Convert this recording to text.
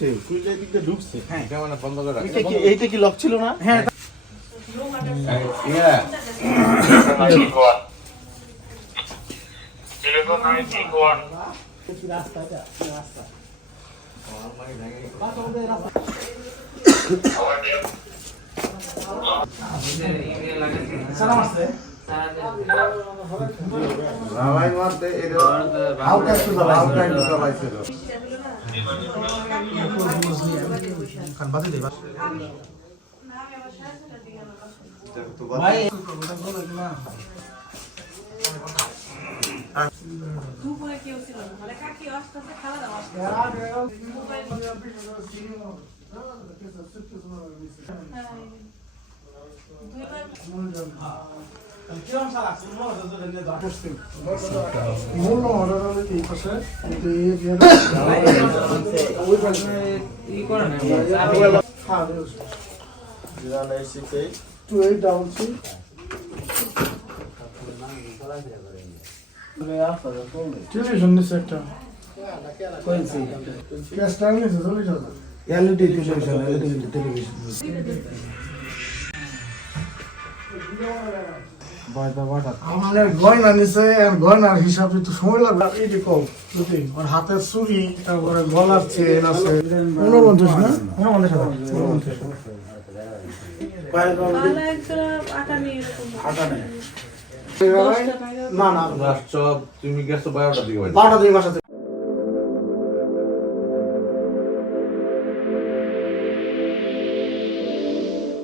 ঢুকছে, কুইজের দিক দিয়ে ঢুকছে। হ্যাঁ ক্যামেরা বন্ধ করে রাখ। এইটা কি লক ছিল না? হ্যাঁ ইয়া রালাই মারতে এটা হালকা একটু চালাইছিল। খান বাদে দে বাস ভাই দুপুরে কেউ ছিল না মানে কাকি আসতে খাওয়া দাওয়া মূল অর্ডার হলে এই পাশে ওই পাশে ই করে না হ্যাঁ 0968 2866 টেলিভিশন নিচে একটা ক্যাশ টাইম নিচে 40,000 এলইডি টেলিভিশন আমাদের গয়না নিচে গয়নার হিসাবে তো সময় লাগবে এইটি কম যদি ওর হাতের চুড়ি তারপরে গলার চেন আছে 49 না 49,000 আটা নিয়ে এরকম না না চপ তুমি গেছো 12টার দিকে বাড়ি। 12টা দিন বাসাতে